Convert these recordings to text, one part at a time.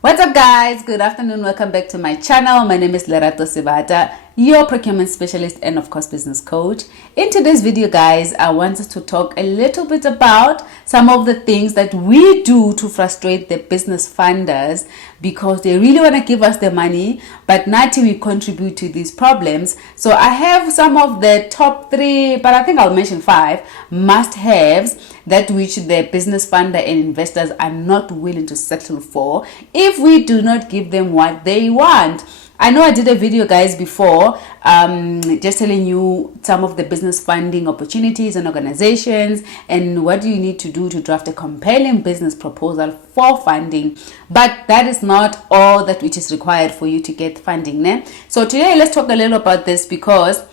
What's up, guys? Good afternoon. Welcome back to my channel. My name is Lerato Sebata, your procurement specialist and of course business coach. In today's video, guys, I wanted to talk a little bit about some of the things that we do to frustrate the business funders because they really want to give us the money, but not till we contribute to these problems. So I have some of the top 3, but I think I'll mention 5 must-haves that which the business funder and investors are not willing to settle for if we do not give them what they want. I know I did a video, guys, before just telling you some of the business funding opportunities and organizations and what do you need to do to draft a compelling business proposal for funding, but that is not all that which is required for you to get funding. So today let's talk a little about this because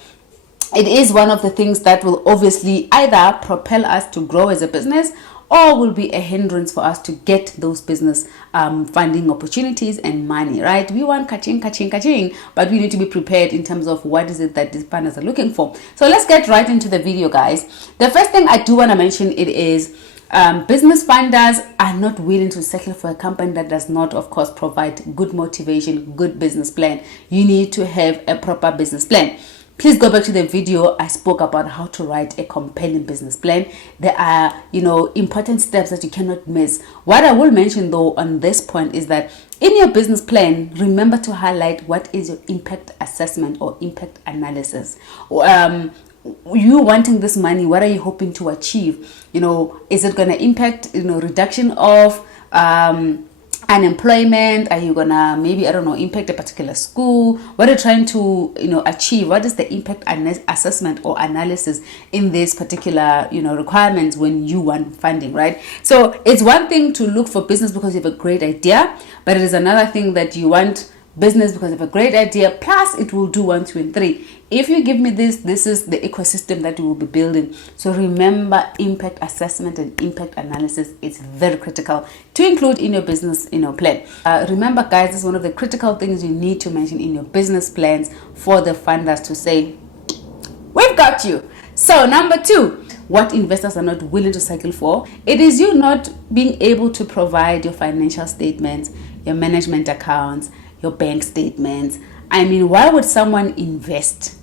it is one of the things that will obviously either propel us to grow as a business or will be a hindrance for us to get those business funding opportunities and money, right? We want kaching, but we need to be prepared in terms of what is it that these partners are looking for. So let's get right into the video, guys. The first thing I do want to mention it is business funders are not willing to settle for a company that does not, of course, provide good motivation, good business plan. You need to have a proper business plan. Please go back to the video. I spoke about how to write a compelling business plan. There are, important steps that you cannot miss. What I will mention though on this point is that in your business plan, remember to highlight what is your impact assessment or impact analysis. You wanting this money, what are you hoping to achieve? Is it going to impact, reduction of unemployment? Are you gonna maybe impact a particular school? What are you trying to achieve? What is the impact assessment or analysis in this particular requirements when you want funding, right? So it's one thing to look for business because you have a great idea, but it is another thing that you want business because of a great idea, plus it will do 1, 2, and 3. If you give me this is the ecosystem that we will be building. So remember, impact assessment and impact analysis is very critical to include in your business plan. Remember, guys, this is one of the critical things you need to mention in your business plans for the funders to say, we've got you. So number 2, what investors are not willing to settle for, it is you not being able to provide your financial statements, your management accounts, your bank statements. I mean, why would someone invest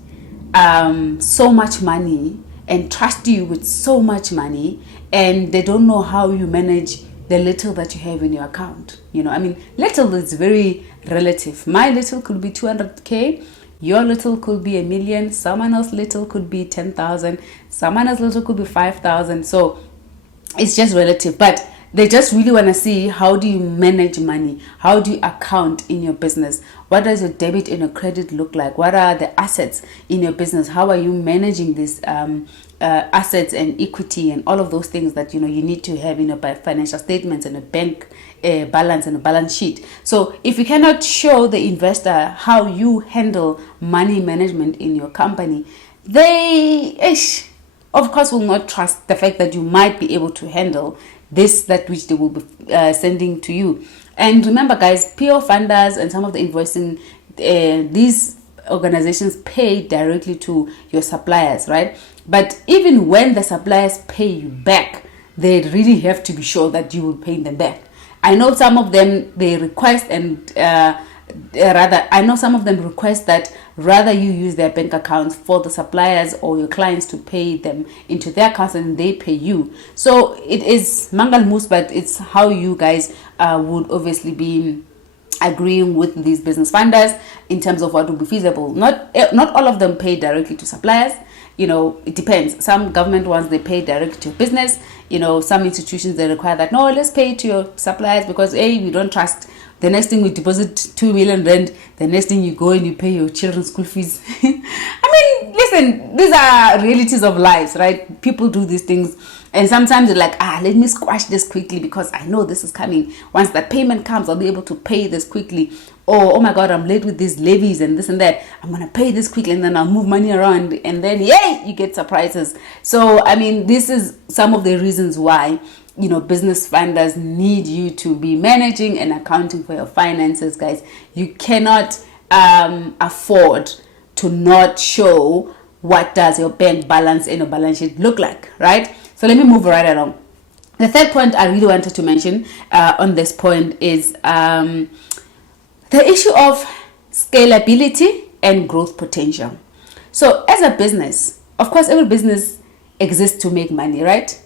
so much money and trust you with so much money and they don't know how you manage the little that you have in your account? Little is very relative. My little could be 200k, your little could be 1 million, someone else little could be 10,000, someone else little could be 5,000. So it's just relative, but they just really want to see, how do you manage money? How do you account in your business? What does your debit and your credit look like? What are the assets in your business? How are you managing these assets and equity and all of those things that you need to have in your financial statements and a bank balance and a balance sheet? So if you cannot show the investor how you handle money management in your company, they of course will not trust the fact that you might be able to handle that which they will be sending to you. And remember, guys, PO funders and some of the invoicing, these organizations pay directly to your suppliers, right? But even when the suppliers pay you back, they really have to be sure that you will pay them back. I know some of them, they request some of them request that rather you use their bank accounts for the suppliers or your clients to pay them into their accounts and they pay you. So it is mangal moose, but it's how you guys would obviously be agreeing with these business funders in terms of what would be feasible. Not all of them pay directly to suppliers. It depends. Some government ones, they pay directly to business. Some institutions, they require that, no, let's pay to your suppliers because we don't trust. The next thing we deposit 2 million rand, the next thing you go and you pay your children's school fees. Listen, these are realities of lives, right? People do these things and sometimes they're like, let me squash this quickly because I know this is coming. Once that payment comes, I'll be able to pay this quickly. Or, oh my God, I'm late with these levies and this and that. I'm going to pay this quickly and then I'll move money around and then, yay, you get surprises. So, this is some of the reasons why business funders need you to be managing and accounting for your finances, guys. You cannot afford to not show what does your bank balance and your balance sheet look like, right? So let me move right along. The third point I really wanted to mention on this point is the issue of scalability and growth potential. So as a business, of course, every business exists to make money, right?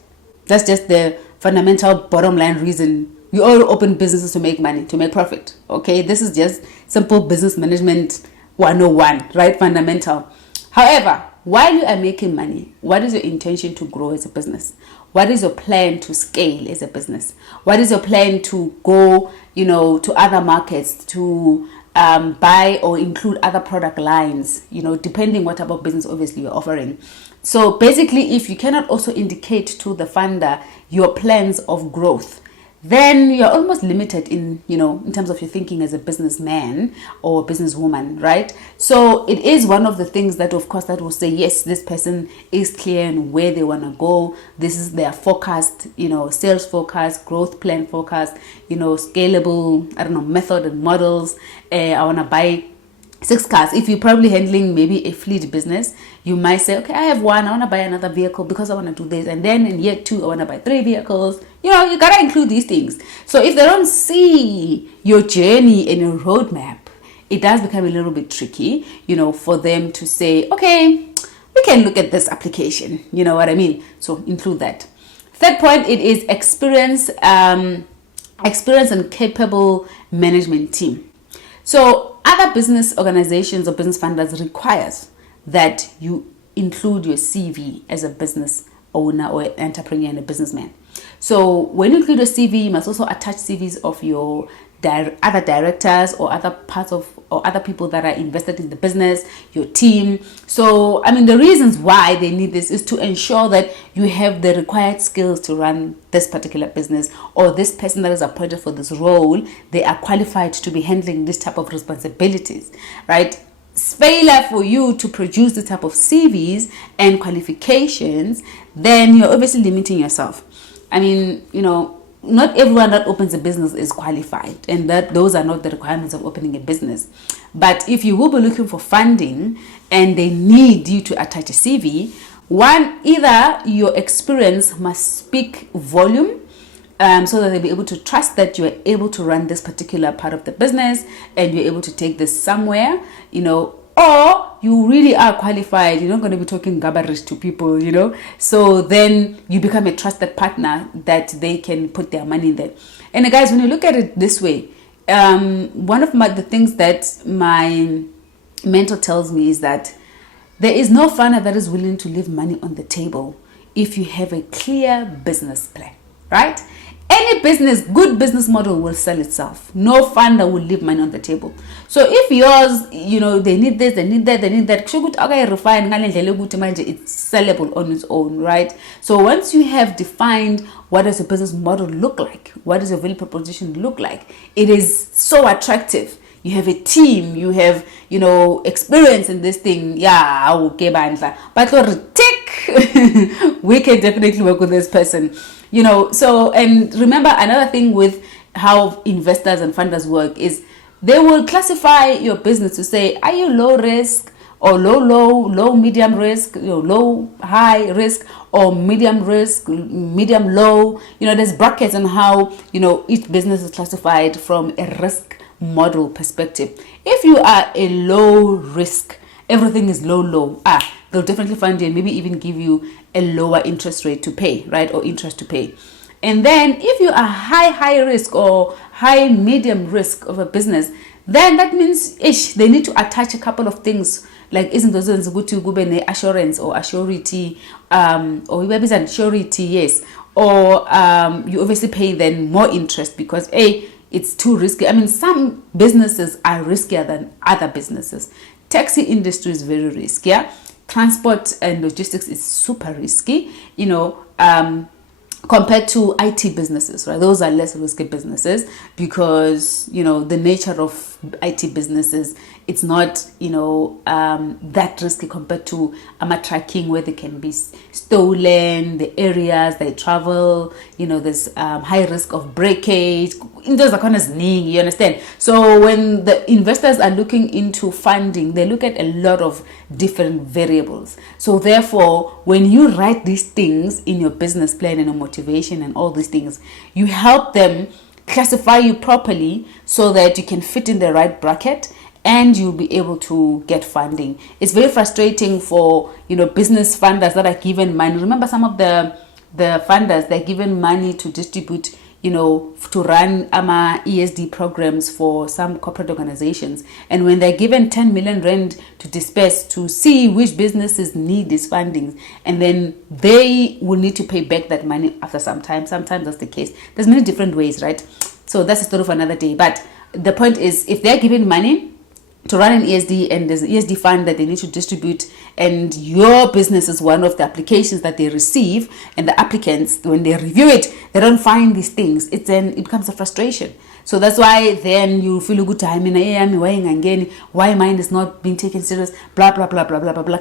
That's just the fundamental bottom line reason. You all open businesses to make money, to make profit. Okay, this is just simple business management 101, right? Fundamental. However, while you are making money, what is your intention to grow as a business? What is your plan to scale as a business? What is your plan to go, to other markets, to buy or include other product lines, depending what type of business obviously you're offering. So basically, if you cannot also indicate to the funder your plans of growth, then you're almost limited in terms of your thinking as a businessman or businesswoman, right? So it is one of the things that, of course, that will say, yes, this person is clear on where they want to go. This is their forecast, sales forecast, growth plan forecast, scalable, method and models. I want to buy 6 cars. If you're probably handling maybe a fleet business, you might say, okay, I have 1, I want to buy another vehicle because I want to do this, and then in year 2 I want to buy 3 vehicles. You gotta include these things. So if they don't see your journey and your roadmap, it does become a little bit tricky, for them to say, okay, we can look at this application. You know what I mean? So include that. Third point, it is experience and capable management team. So other business organizations or business funders requires that you include your CV as a business owner or entrepreneur and a businessman. So when you include a CV, you must also attach CVs of your other directors or other parts of or other people that are invested in the business, your team. So the reasons why they need this is to ensure that you have the required skills to run this particular business, or this person that is appointed for this role, they are qualified to be handling this type of responsibilities, right? Failure for you to produce this type of CVs and qualifications, then you're obviously limiting yourself. Not everyone that opens a business is qualified, and that those are not the requirements of opening a business. But if you will be looking for funding and they need you to attach a CV, either your experience must speak volume, so that they'll be able to trust that you're able to run this particular part of the business and you're able to take this somewhere, or you really are qualified. You're not going to be talking gibberish to people, So then you become a trusted partner that they can put their money in there. And guys, when you look at it this way, one of the things that my mentor tells me is that there is no funder that is willing to leave money on the table if you have a clear business plan, right? Any good business model will sell itself. No funder will leave money on the table. So if yours, they need this, they need that, they need that, it's sellable on its own, right? So once you have defined what does your business model look like, what does your value proposition look like, it is so attractive. You have a team, you have, experience in this thing. Yeah, okay, but we can definitely work with this person. So, and remember, another thing with how investors and funders work is they will classify your business to say, are you low risk or low, medium risk, low, high risk, or medium risk, medium low. There's brackets on how, each business is classified from a risk model perspective. If you are a low risk, everything is low, they'll definitely fund you and maybe even give you a lower interest rate to pay, right? Or interest to pay. And then if you are high risk or high medium risk of a business, then that means they need to attach a couple of things, like isn't those good to go assurance or assurity, or maybe an surety, yes, or you obviously pay then more interest because it's too risky. Some businesses are riskier than other businesses. Taxi industry is very risky. Yeah? Transport and logistics is super risky, compared to IT businesses, right? Those are less risky businesses because, the nature of IT businesses, it's not, that risky compared to tracking where they can be stolen, the areas they travel, there's high risk of breakage. Those are kind of sneaky, you understand? So when the investors are looking into funding, they look at a lot of different variables. So therefore, when you write these things in your business plan and your motivation and all these things. You help them classify you properly so that you can fit in the right bracket and you'll be able to get funding. It's very frustrating for, business funders that are given money. Remember, some of the funders, they're given money to distribute, to run ESD programs for some corporate organizations. And when they're given 10 million rand to disperse to see which businesses need this funding, and then they will need to pay back that money after some time. Sometimes that's the case. There's many different ways, right? So that's a story for another day. But the point is, if they're given money to run an ESD and there's an ESD fund that they need to distribute, and your business is one of the applications that they receive, and the applicants, when they review it, they don't find these things, it becomes a frustration. So that's why then you feel a good time, why mine is not being taken serious, blah blah blah blah blah blah blah.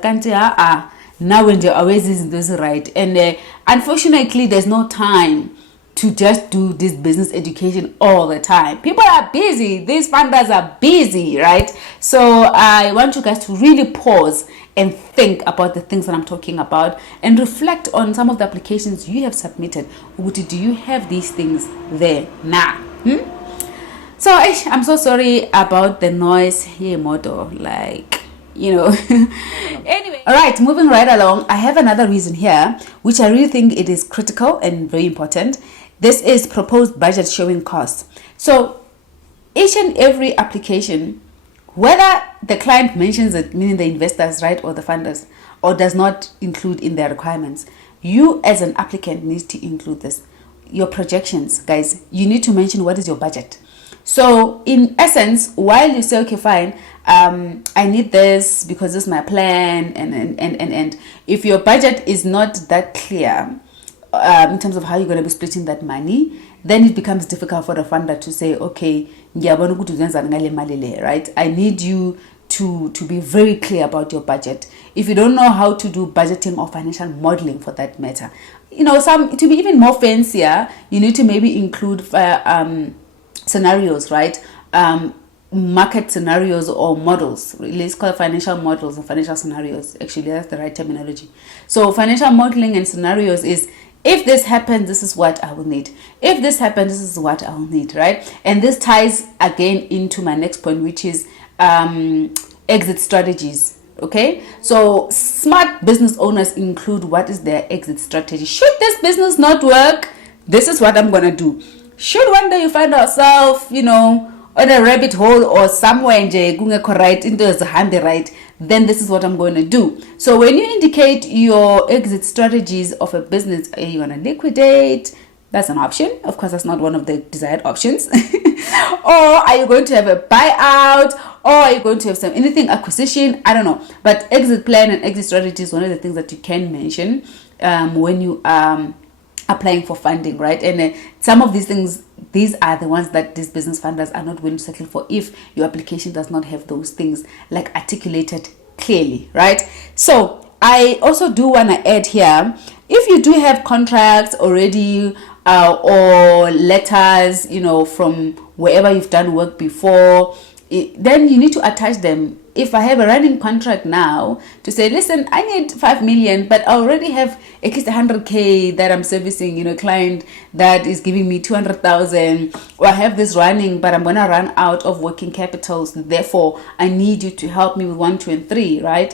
Now when you're always isn't this right, and unfortunately there's no time to just do this business education all the time. People are busy. These funders are busy, right? So I want you guys to really pause and think about the things that I'm talking about and reflect on some of the applications you have submitted. Do you have these things there now? So I'm so sorry about the noise here, Moto. Anyway, all right, moving right along. I have another reason here, which I really think it is critical and very important. This is proposed budget showing costs. So each and every application, whether the client mentions it, meaning the investors, right, or the funders, or does not include in their requirements, you as an applicant need to include this. Your projections, guys, you need to mention what is your budget. So in essence, while you say, okay, fine, I need this because this is my plan, and if your budget is not that clear, in terms of how you're going to be splitting that money, then it becomes difficult for the funder to say, okay, right? I need you to be very clear about your budget. If you don't know how to do budgeting or financial modeling for that matter, to be even more fancier, you need to maybe include scenarios, right? Market scenarios or models. Let's call it financial models or financial scenarios. Actually, that's the right terminology. So financial modeling and scenarios is, if this happens, this is what I will need. If this happens, this is what I will need, right? And this ties again into my next point, which is exit strategies. Okay, so smart business owners include what is their exit strategy. Should this business not work, this is what I'm gonna do. Should one day you find yourself, on a rabbit hole or somewhere in right into the handy right, then this is what I'm going to do. So when you indicate your exit strategies of a business, are you going to liquidate? That's an option. Of course, that's not one of the desired options. Or are you going to have a buyout? Or are you going to have anything acquisition? I don't know. But exit plan and exit strategy is one of the things that you can mention when you applying for funding, right? And some of these things, these are the ones that these business funders are not willing to settle for if your application does not have those things like articulated clearly, right? So I also do want to add here, if you do have contracts already or letters, from wherever you've done work before, then you need to attach them. If I have a running contract now to say, listen, I need 5 million, but I already have at least 100K that I'm servicing, a client that is giving me 200,000, or I have this running, but I'm going to run out of working capitals. Therefore, I need you to help me with 1, 2, and 3, right?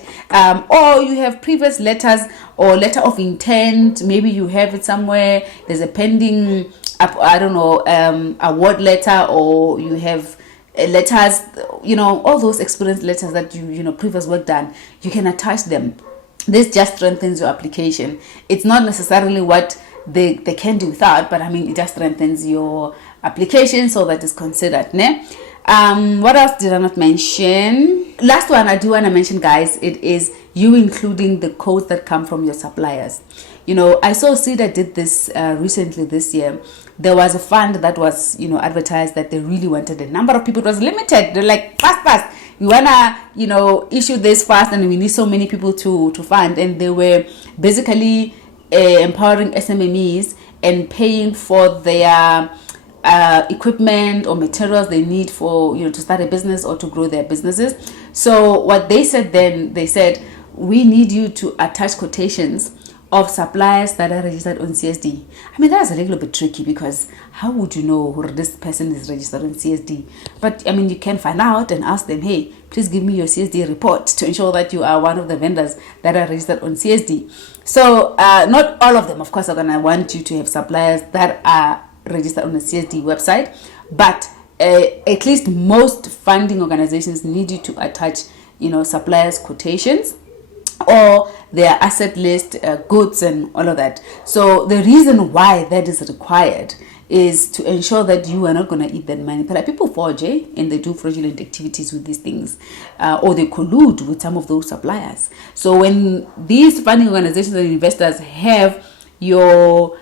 Or you have previous letters or letter of intent. Maybe you have it somewhere. There's a pending, award letter, or you have letters, all those experience letters that you previous work done, you can attach them. This just strengthens your application. It's not necessarily what they can do without, but it just strengthens your application so that it's considered. Ne? What else did I not mention? Last one I do want to mention, guys, it is you including the codes that come from your suppliers. I saw CEDA did this recently this year. There was a fund that was, advertised that they really wanted a number of people. It was limited. They're like, fast. We want to, issue this fast, and we need so many people to fund. And they were basically empowering SMMEs and paying for their equipment or materials they need for, to start a business or to grow their businesses. So what they said then, they said, we need you to attach quotations of suppliers that are registered on CSD. I mean, that's a little bit tricky because how would you know who this person is registered on CSD? But I mean, you can find out and ask them, hey, please give me your CSD report to ensure that you are one of the vendors that are registered on CSD. So not all of them, of course, are going to want you to have suppliers that are registered on the CSD website, but at least most funding organizations need you to attach, suppliers quotations or their asset list, goods and all of that. So the reason why that is required is to ensure that you are not going to eat that money. But people forge and they do fraudulent activities with these things, or they collude with some of those suppliers. So when these funding organizations and investors have your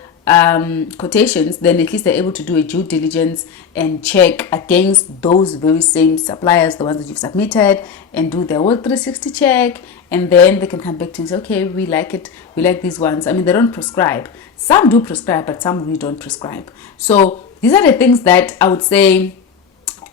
quotations, then at least they're able to do a due diligence and check against those very same suppliers, the ones that you've submitted, and do their World 360 check, and then they can come back to you and say, okay, we like it, we like these ones. I mean, they don't prescribe. Some do prescribe, but some really don't prescribe. So these are the things that I would say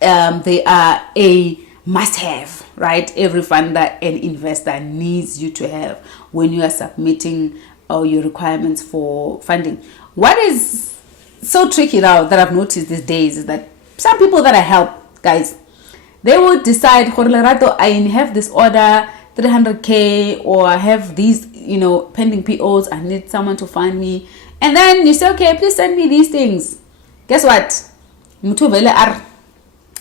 they are a must-have, right? Every funder and investor needs you to have when you are submitting your requirements for funding. What is so tricky now that I've noticed these days is that some people that I help, guys, they would decide, Lerato, I have this order, 300K, or I have these, pending POs, I need someone to fund me. And then you say, okay, please send me these things. Guess what?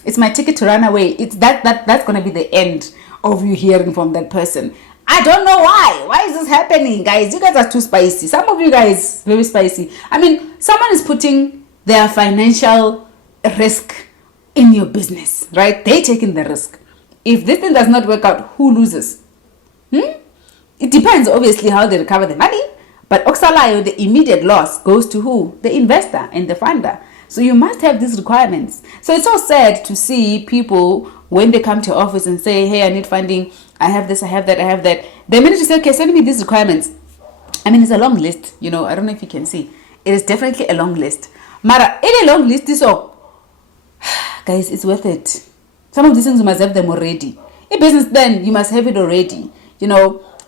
It's my ticket to run away. It's that's going to be the end of you hearing from that person. I don't know why. Why is this happening, guys? You guys are too spicy. Some of you guys, very spicy. I mean, someone is putting their financial risk in your business, right? They're taking the risk. If this thing does not work out, who loses? It depends, obviously, how they recover the money. But Oxalayo, the immediate loss goes to who? The investor and the funder. So you must have these requirements. So it's so sad to see people when they come to your office and say, hey, I need funding, I have this, I have that, I have that. They manage to say, okay, send me these requirements. I mean, it's a long list, I don't know if you can see. It is definitely a long list. Mara, any long list is all. Guys, it's worth it. Some of these things you must have them already. In business then, you must have it already.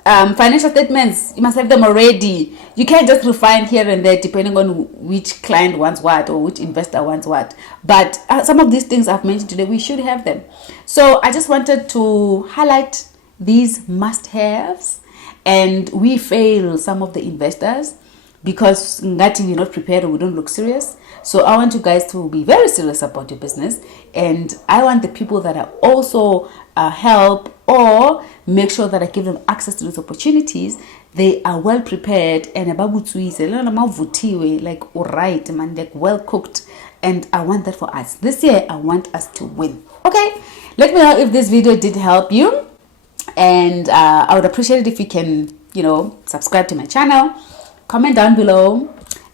Financial statements, you must have them already. You can't just refine here and there depending on which client wants what or which investor wants what. But some of these things I've mentioned today, we should have them. So I just wanted to highlight these must-haves, and we fail some of the investors because ngati we're not prepared or we don't look serious. So I want you guys to be very serious about your business, and I want the people that are also help or make sure that I give them access to those opportunities. They are well prepared and like alright, man, like well cooked. And I want that for us. This year, I want us to win. Okay, let me know if this video did help you. And I would appreciate it if you can, subscribe to my channel, comment down below,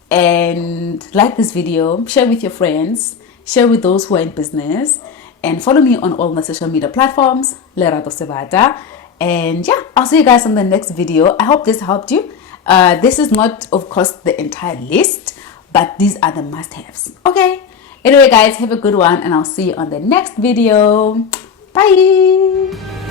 and like this video, share with your friends, share with those who are in business, and follow me on all my social media platforms, Lerato Sebata. And yeah, I'll see you guys on the next video. I hope this helped you. This is not, of course, the entire list, but these are the must-haves. Okay. Anyway, guys, have a good one, and I'll see you on the next video. Bye.